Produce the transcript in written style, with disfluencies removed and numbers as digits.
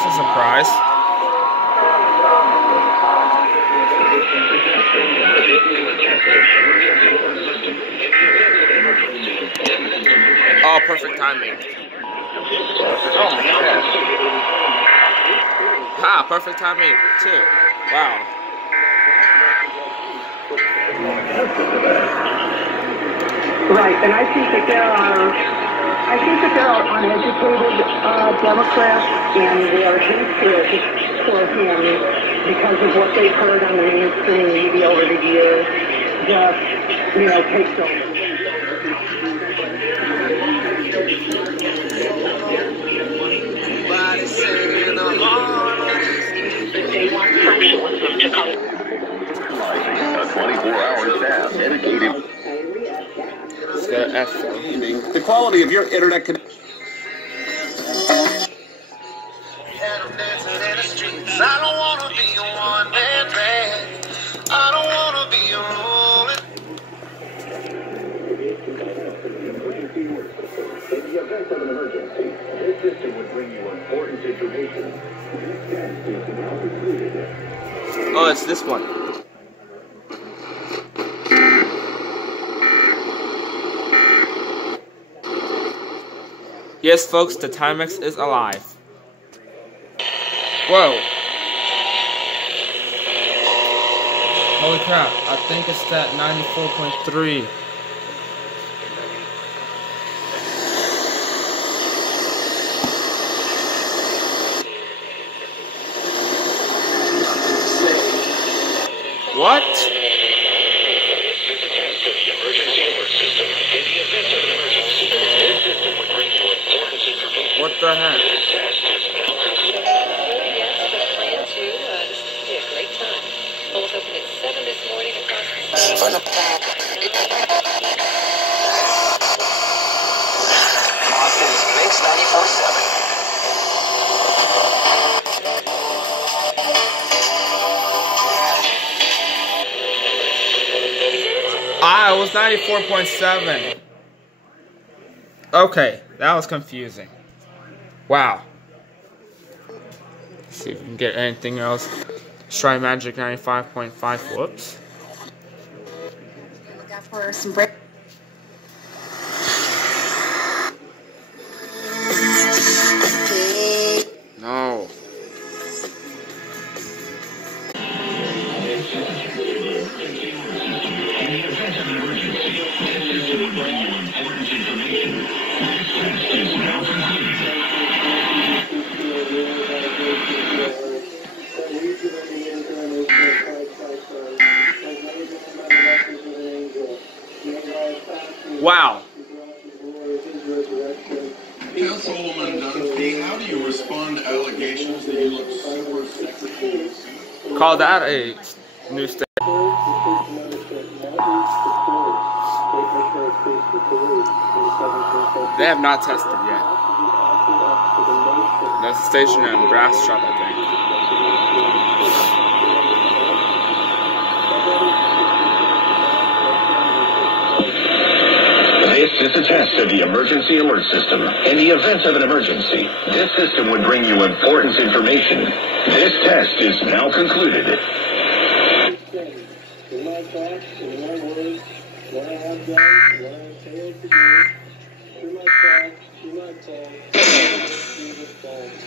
was a surprise. Oh, perfect timing. Ha, perfect timing too. Wow. Right, and I think that there are uneducated Democrats, and they are hatred for him because of what they've heard on the mainstream media over the years. Just, takes over. They want socialism to come. A 24-hour staff dedicated. The quality of your internet connection. I don't want to be a one-man band. I don't want to be a rolling. In the event of an emergency, this system would bring you important information. Oh, it's this one. Yes, folks, the Timex is alive. Whoa. Holy crap, I think it's that 94.3. What? What the heck? Ah, it was 94.7. Okay, that was confusing. Wow. Let's see if we can get anything else. Let's try Magic 95.5. Whoops. Look out for some break. No. Wow. Councilwoman Dunphy, how do you respond to allegations that you look super sexy? Call that a new state. They have not tested yet. That's a station in Brass Shop, I think. This is a test of the emergency alert system. In the event of an emergency, this system would bring you important information. This test is now concluded. In my thoughts, in my words, what I have done, what I have failed to do, through my thoughts, through my thoughts, through the thoughts.